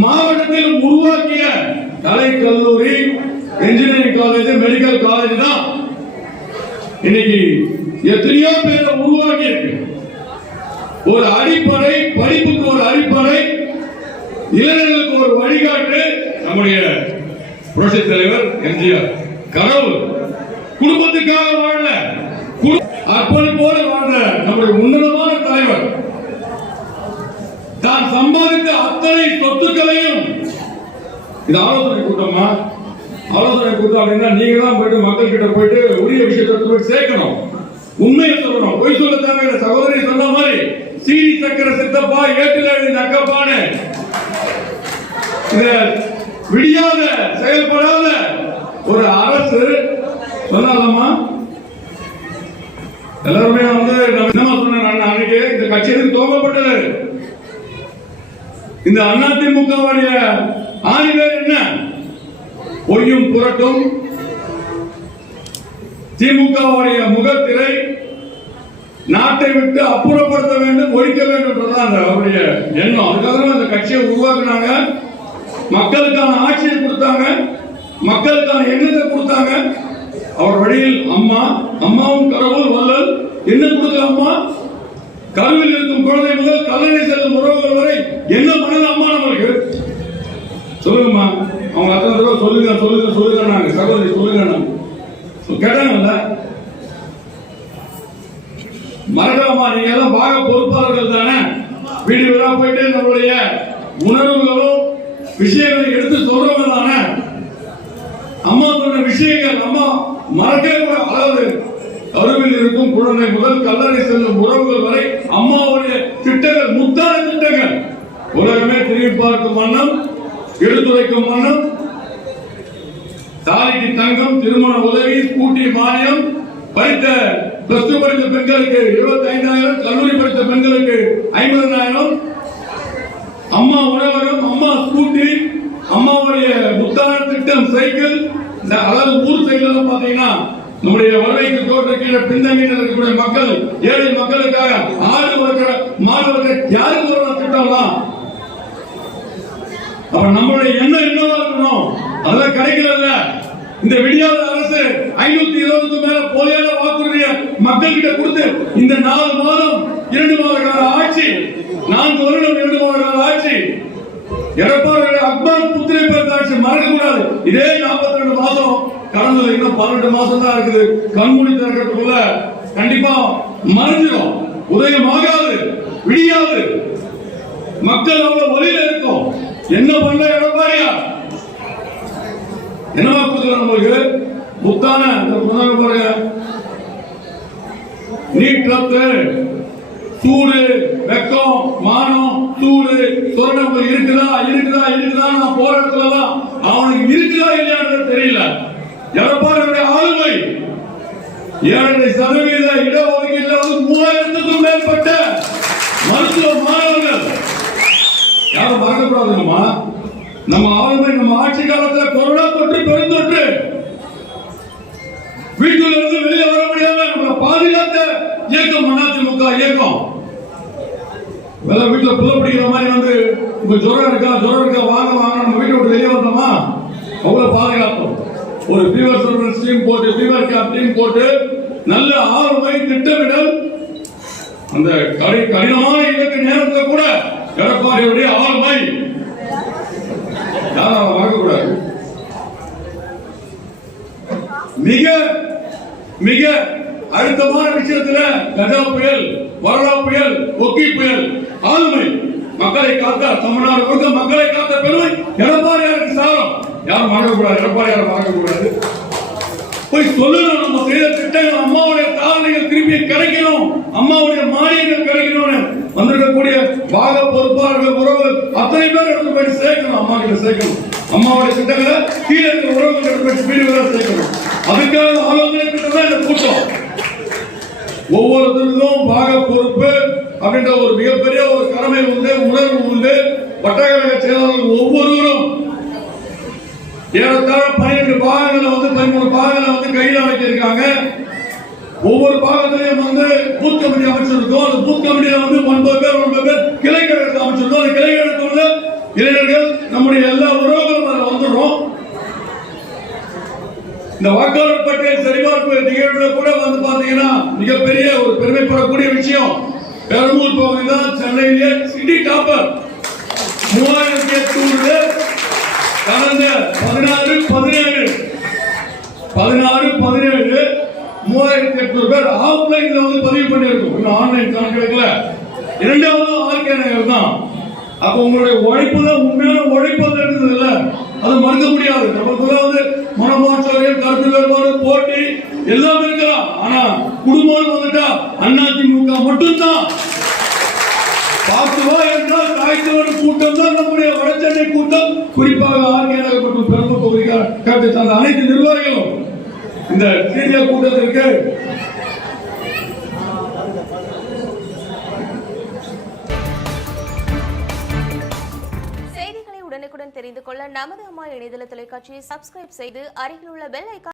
மாவட்டத்தில் உருவாக்கிய கலை கல்லூரி இன்ஜினியரிங் காலேஜ் மெடிக்கல் காலேஜ் தான் இன்னைக்கு எத்தனையோ பேரை உருவாக்கி இருக்கு ஒரு அடிப்படை படிப்புக்கு ஒரு அடிப்படை இளைஞர்களுக்கு ஒரு வழிகாட்டு நம்முடைய புரட்சி தலைவர் எம்ஜிஆர். கனவு. குடும்பத்துக்காக வாழ குடு- அர்ப்பணிப்போடு வாழ்ந்த நம்முடைய முன்னணி தான் சம்பாதித்த அத்தனை சொத்துக்களையும். இது ஆலோசனை கூட்டமா? ஆலோசனை கூட்டம் அப்படின்னா நீங்க தான் போயிட்டு மக்கள் கிட்ட போயிட்டு உரிய விஷயத்தை போய் சேர்க்கணும். உண்மையை சொல்லணும். பொய் சொல்ல தேவையில்லை. சகோதரி சொன்ன மாதிரி சீனி சக்கர சித்தப்பா ஏட்டுல எழுதி இத விடியாத செயல்படாத ஒரு அரசு சொன்னாலம்மா எல்லாருமே வந்து நான் என்னமா சொன்னேன் நான் அன்னைக்கு? இந்த கட்சியில் துவங்கப்பட்டது இந்த அதிமுகவுடைய ஆணிவேர் என்ன? பொய்யும் புரட்டும். திமுகவுடைய முகத்திரை நாட்டை விட்டு அப்புறப்படுத்த வேண்டும் ஒழிக்க வேண்டும் அந்த அவருடைய எண்ணம். அதுக்காக அந்த கட்சியை உருவாக்குனாங்க. மக்களுக்கான ஆட்சியை கொடுத்தாங்க. மக்களுக்கான எண்ணத்தை கொடுத்தாங்க. அவர் வழியில் அம்மா அம்மாவும் கடவுள் வல்லல் என்ன கொடுத்த அம்மா? கல்வியில் இருக்கும் குழந்தை முதல் கல்லணை செல்லும் உறவுகள் வரை என்ன பண்ணது அம்மா நம்மளுக்கு சொல்லுங்கம்மா. அவங்க அத்தனை தடவை சொல்லுங்க சொல்லுங்க சொல்லுங்க நாங்க. சகோதரி சொல்லுங்க நாங்க. கேட்டாங்கல்ல? மறக்கலாமா நீங்க எல்லாம் பாக பொறுப்பாளர்கள் தானே? வீடு வீடா போயிட்டு நம்மளுடைய உணர்வுகளும் விஷயங்களை எடுத்து சொல்றவங்க தானே? அம்மா சொன்ன விஷயங்கள் அம்மா மறக்கவே கூடாது. அதாவது கருவில் இருக்கும் குழந்தை முதல் கல்லறை செல்லும் உறவுகள் வரை அம்மா உலகமே திரும்பி பார்க்கும் வண்ணம் எடுத்துரைக்கும் வண்ணம். தாலிக்கு தங்கம் திருமண உதவி ஸ்கூட்டி மானியம் படித்த பிளஸ் டூ படித்த பெண்களுக்கு இருபத்தி ஐந்தாயிரம் கல்லூரி படித்த பெண்களுக்கு ஐம்பதனாயிரம் அம்மா உணவகம் அம்மா ஸ்கூட்டி அம்மாவுடைய முத்தான திட்டம் சைக்கிள். இந்த அதாவது ஊர் சைக்கிள் எல்லாம் பாத்தீங்கன்னா நம்முடைய வருகைக்கு தோற்ற கீழே பின்தங்கியில் இருக்கக்கூடிய மக்கள் ஏழை மக்களுக்காக ஆடு வருகிற மாணவர்கள் வளர்க்கிற யாருக்கு ஒரு திட்டம்லாம் அப்ப நம்மளுடைய எண்ணம் என்னவா இருக்கணும்? அதெல்லாம் கிடைக்கல இந்த விடியாத அரசு ஐநூத்தி இருபதுக்கு மேல போலியான வாக்குறுதிய மக்கள் கிட்ட கொடுத்து இந்த நாலு மாதம் இரண்டு மாத கால ஆட்சி நான்கு வருடம் இரண்டு மாத கால ஆட்சி. எடப்பாடி அக்பார் புத்திரை பிறந்த ஆட்சி மறக்க கூடாது இதே 42 ரெண்டு மாசம் கடந்தது இன்னும் பன்னெண்டு மாசம் தான் இருக்குது. கண்மூடி திறக்கிறதுக்குள்ள கண்டிப்பா மறைஞ்சிடும் உதயம் ஆகாது விடியாது. மக்கள் அவ்வளவு வழியில இருக்கும். என்ன பண்ண எடப்பாடியா என்னவா கொடுக்கல நம்மளுக்கு? முத்தான சொன்னாங்க பாருங்க. நீட் ரத்து சூடு வெக்கம் மானம் சூடு சொரணம் இருக்குதா இருக்குதா இருக்குதா? நான் போற இடத்துலலாம் அவனுக்கு இருக்குதா இல்லையான்றது தெரியல. எடப்பாடியுடைய ஆளுமை? ஏழரை சதவீத இடஒதுக்கீடுல வந்து மூவாயிரத்துக்கும் மேற்பட்ட மருத்துவ மாணவர்கள் யாரும் மறக்கக்கூடாதுங்கம்மா நம்ம ஆளுமை நம்ம ஆட்சி காலத்துல கொரோனா தொற்று பெருந்தொற்று. வீட்டுல இருந்து வெளியே வர முடியாம நம்மளை பாதுகாத்த இயக்கம் அதிமுக இயக்கம். வேற வீட்டுல புள்ள பிடிக்கிற மாதிரி வந்து உங்க ஜுரம் இருக்கா ஜுரம் இருக்கா வாங்க வாங்க நம்ம வீட்டை விட்டு வெளியே வந்தோமா அவ்வளவு பாதுகாப்போம். ஒரு ஃபீவர் சர்வன்ஸ் டீம் போட்டு ஃபீவர் கேப் டீம் போட்டு நல்ல ஆளுமை திட்டமிடல். அந்த கடினமான இலக்கு நேரத்தில் கூட எடப்பாடியுடைய ஆளுமை யாரும் அதை மறக்கக்கூடாது மிக மிக அழுத்தமான விஷயத்துல கஜா புயல் வரலா புயல் ஒக்கி புயல் ஆளுமை. மக்களை காத்த தமிழ்நாடு முழுக்க மக்களை காத்த பெருமை எடப்பாடியாருக்கு சாரம். யாரும் மறக்கக்கூடாது எடப்பாடியாரை மறக்கக்கூடாது. போய் சொல்லணும் நம்ம செய்த திட்டங்கள் அம்மாவுடைய தாரணைகள் திருப்பி கிடைக்கணும் அம்மாவுடைய மானியங்கள் கிடைக்கணும்னு வந்திருக்கக்கூடிய பாக பொறுப்பாளர்கள் உறவு அத்தனை பேர் எடுத்து போய் சேர்க்கணும் அம்மா கிட்ட சேர்க்கணும். அம்மாவுடைய திட்டங்களை கீழே இருக்கிற உறவுகள் எடுத்து போய் வீடு வீடா சேர்க்கணும் அதுக்காக ஆலோசனை திட்டம் தான் இந்த கூட்டம் ஒவ்வொருத்தருக்கும் பாக பொறுப்பு அப்படின்ற ஒரு மிகப்பெரிய ஒரு கடமை உண்டு உணர்வு உண்டு. வட்டக்கழக செயலாளர்கள் ஒவ்வொருவரும் ஏறத்தாழ பன்னிரண்டு பாகங்களை வந்து பதிமூணு பாகங்களை வந்து கையில் அமைச்சிருக்காங்க ஒவ்வொரு பாகத்திலையும் வந்து பூத் கமிட்டி அமைச்சிருக்கோம். அந்த பூத் கமிட்டியில வந்து ஒன்பது பேர் வந்து பாத்தீங்கன்னா மிகப்பெரிய ஒரு பெருமைப்படக்கூடிய விஷயம். பெரம்பூர் பகுதி தான் சென்னையிலே சிட்டி டாப்பர் மூவாயிரத்தி எட்நூறு கடந்த பதினாறு பதினேழு. பதினாறு பதினேழு மூவாயிரத்தி எட்நூறு பேர் ஆஃப்லைன்ல வந்து பதிவு பண்ணியிருக்கோம். இன்னும் ஆன்லைன் கணக்கெடுக்கல இரண்டாவது ஆர்கே நகர் தான். அப்ப உங்களுடைய உழைப்பு தான் உண்மையான உழைப்பு வந்து இருக்குது இல்ல? அது மறுக்க முடியாது. நமக்குள்ள வந்து மனமாற்றம் கருத்து வேறுபாடு போட்டி எல்லாம் போல் வந்துட்டா அதிமுக மட்டும்தான். பார்த்துவா என்றால் காய்ச்சலோட கூட்டம் தான் நம்முடைய வடச்சென்னை கூட்டம். குறிப்பாக ஆர்கே நகர் மற்றும் பெரம்பூர் பகுதிக்கார கருத்தை சார்ந்த அனைத்து நிர்வாகிகளும் இந்த மீடியா கூட்டத்திற்கு செய்திகளை உடனுக்குடன் தெரிந்து கொள்ள நமது அம்மா இணையதள தொலைக்காட்சியை சப்ஸ்கிரைப் செய்து அருகில் உள்ள பெல் ஐக்கான்